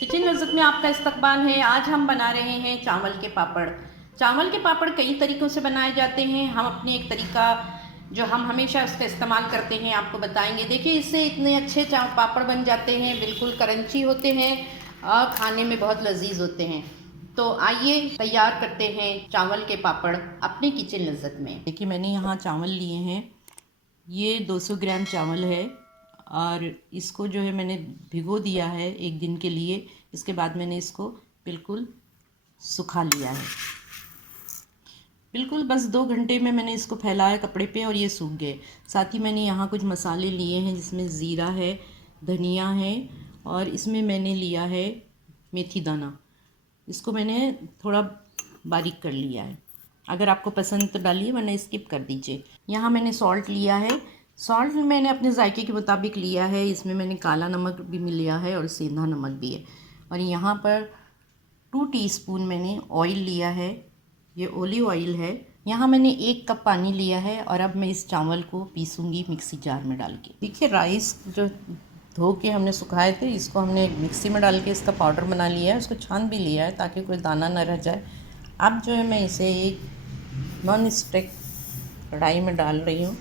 Kitchen लज़्ज़त में आपका इस्तकबाल है। आज हम बना रहे हैं चावल के पापड़। चावल के पापड़ कई तरीक़ों से बनाए जाते हैं। हम अपने एक तरीका जो हम हमेशा उसका इस्तेमाल करते हैं आपको बताएंगे। देखिए इससे इतने अच्छे पापड़ बन जाते हैं, बिल्कुल क्रंची होते हैं और खाने में बहुत लजीज होते हैं। तो आइए तैयार करते हैं चावल के पापड़ अपने किचन लज़्ज़त में। देखिए मैंने यहाँ चावल लिए हैं, ये 200 ग्राम चावल है और इसको जो है मैंने भिगो दिया है एक दिन के लिए। इसके बाद मैंने इसको बिल्कुल सुखा लिया है, बिल्कुल बस 2 घंटे में मैंने इसको फैलाया कपड़े पे और ये सूख गए। साथ ही मैंने यहाँ कुछ मसाले लिए हैं जिसमें ज़ीरा है, धनिया है और इसमें मैंने लिया है मेथी दाना। इसको मैंने थोड़ा बारीक कर लिया है। अगर आपको पसंद तो डालिए वरना स्किप कर दीजिए। यहाँ मैंने सॉल्ट लिया है। सॉल्ट मैंने अपने जायके के मुताबिक लिया है। इसमें मैंने काला नमक भी लिया है और सेंधा नमक भी है। और यहाँ पर 2 टीस्पून मैंने ऑयल लिया है, ये ओलिव ऑयल है। यहाँ मैंने 1 कप पानी लिया है और अब मैं इस चावल को पीसूँगी मिक्सी जार में डाल के। देखिए राइस जो धो के हमने सुखाए थे, इसको हमने मिक्सी में डाल के इसका पाउडर बना लिया है। उसको छान भी लिया है ताकि कोई दाना न रह जाए। अब जो है मैं इसे एक नॉन स्टिक कढ़ाई में डाल रही हूँ।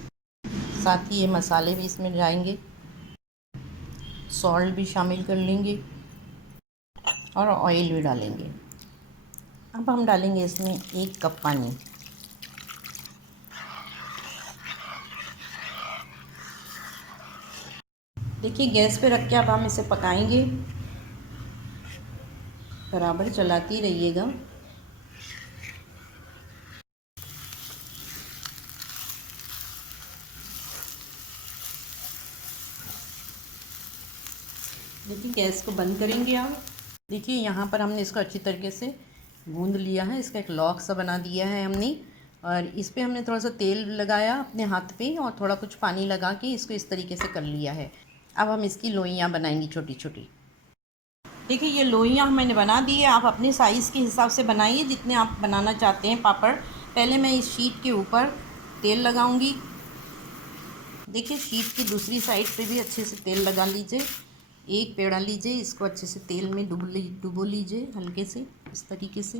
साथ ही ये मसाले भी इसमें जाएंगे, सॉल्ट भी शामिल कर लेंगे और ऑयल भी डालेंगे। अब हम डालेंगे इसमें 1 कप पानी। देखिए गैस पे रख के अब हम इसे पकाएंगे, बराबर चलाती रहिएगा। देखिए गैस को बंद करेंगे आप। देखिए यहाँ पर हमने इसको अच्छी तरीके से गूंद लिया है, इसका एक लॉक सा बना दिया है हमने। और इस पर हमने थोड़ा सा तेल लगाया अपने हाथ पे और थोड़ा कुछ पानी लगा के इसको इस तरीके से कर लिया है। अब हम इसकी लोइयाँ बनाएंगी छोटी छोटी। देखिए ये लोइयाँ मैंने बना दी है। आप अपने साइज़ के हिसाब से बनाइए जितने आप बनाना चाहते हैं पापड़। पहले मैं इस शीट के ऊपर तेल लगाऊंगी। देखिए शीट की दूसरी साइड पे भी अच्छे से तेल लगा लीजिए। एक पेड़ा लीजिए, इसको अच्छे से तेल में डुबो लीजिए हल्के से इस तरीके से।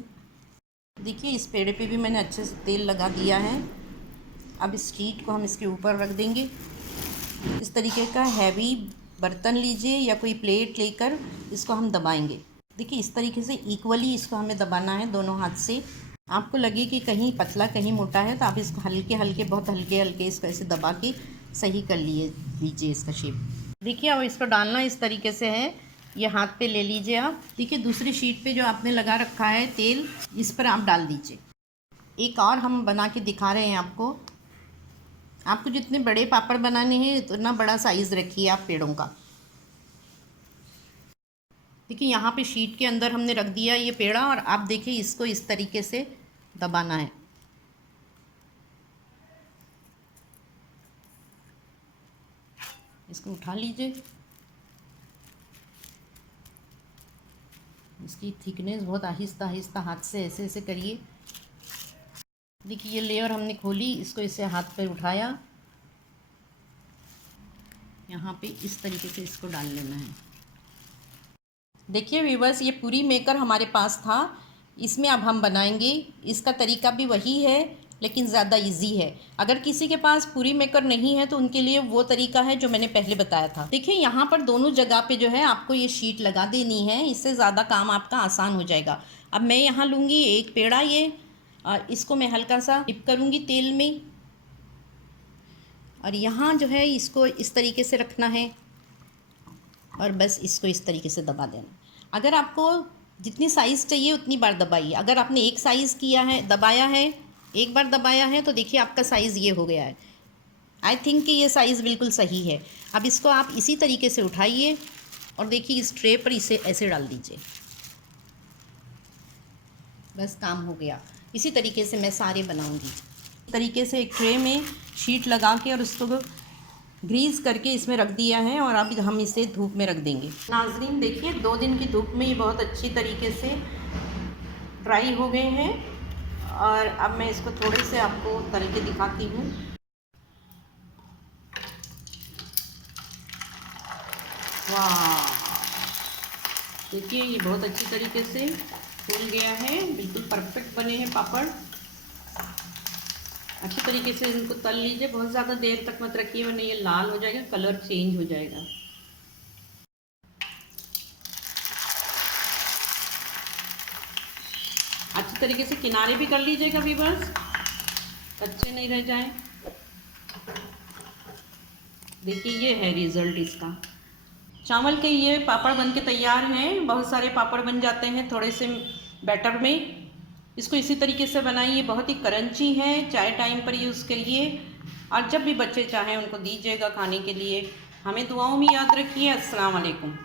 देखिए इस पेड़े पे भी मैंने अच्छे से तेल लगा दिया है। अब इस शीट को हम इसके ऊपर रख देंगे। इस तरीके का हैवी बर्तन लीजिए या कोई प्लेट लेकर इसको हम दबाएंगे। देखिए इस तरीके से इक्वली इसको हमें दबाना है दोनों हाथ से। आपको लगे कि कहीं पतला कहीं मोटा है तो आप इसको हल्के हल्के बहुत हल्के हल्के इसको ऐसे दबा के सही कर लीजिए इसका शेप। देखिए अब इसको डालना इस तरीके से है, ये हाथ पे ले लीजिए आप। देखिए दूसरी शीट पे जो आपने लगा रखा है तेल, इस पर आप डाल दीजिए। एक और हम बना के दिखा रहे हैं आपको। आपको जितने बड़े पापड़ बनाने हैं उतना बड़ा साइज़ रखिए आप पेड़ों का। देखिए यहाँ पे शीट के अंदर हमने रख दिया ये पेड़ा और आप देखिए इसको इस तरीके से दबाना है। इसको उठा लीजिए। इसकी थिकनेस बहुत आहिस्ता आहिस्ता हाथ से ऐसे ऐसे करिए। देखिए ये लेयर हमने खोली, इसको इसे हाथ पे उठाया, यहाँ पे इस तरीके से इसको डाल लेना है। देखिए व्यूअर्स ये पूरी मेकर हमारे पास था, इसमें अब हम बनाएंगे। इसका तरीका भी वही है लेकिन ज़्यादा इजी है। अगर किसी के पास पूरी मेकर नहीं है तो उनके लिए वो तरीका है जो मैंने पहले बताया था। देखिए यहाँ पर दोनों जगह पे जो है आपको ये शीट लगा देनी है, इससे ज़्यादा काम आपका आसान हो जाएगा। अब मैं यहाँ लूँगी एक पेड़ा ये, और इसको मैं हल्का सा डिप करूँगी तेल में और यहाँ जो है इसको इस तरीके से रखना है और बस इसको इस तरीके से दबा देना। अगर आपको जितनी साइज़ चाहिए उतनी बार दबाइए। अगर आपने एक साइज़ किया है, दबाया है, एक बार दबाया है तो देखिए आपका साइज़ ये हो गया है। आई थिंक कि ये साइज़ बिल्कुल सही है। अब इसको आप इसी तरीके से उठाइए और देखिए इस ट्रे पर इसे ऐसे डाल दीजिए। बस काम हो गया। इसी तरीके से मैं सारे बनाऊंगी। इस तरीके से एक ट्रे में शीट लगा के और उसको ग्रीस करके इसमें रख दिया है और अब हम इसे धूप में रख देंगे। नाजरीन देखिए 2 दिन की धूप में ये बहुत अच्छी तरीके से ड्राई हो गए हैं और अब मैं इसको थोड़े से आपको तल के दिखाती हूँ। वाह देखिए ये बहुत अच्छी तरीके से फूल गया है, बिल्कुल परफेक्ट बने हैं पापड़। अच्छी तरीके से इनको तल लीजिए, बहुत ज़्यादा देर तक मत रखिए वरना ये लाल हो जाएगा, कलर चेंज हो जाएगा। अच्छी तरीके से किनारे भी कर लीजिएगा व्यूअर्स, कच्चे नहीं रह जाएं। देखिए ये है रिज़ल्ट इसका। चावल के ये पापड़ बन के तैयार हैं। बहुत सारे पापड़ बन जाते हैं थोड़े से बैटर में। इसको इसी तरीके से बनाइए, बहुत ही क्रंची है, चाय टाइम पर यूज़ करिए और जब भी बच्चे चाहें उनको दीजिएगा खाने के लिए। हमें दुआओं में याद रखिए। अस्सलाम वालेकुम।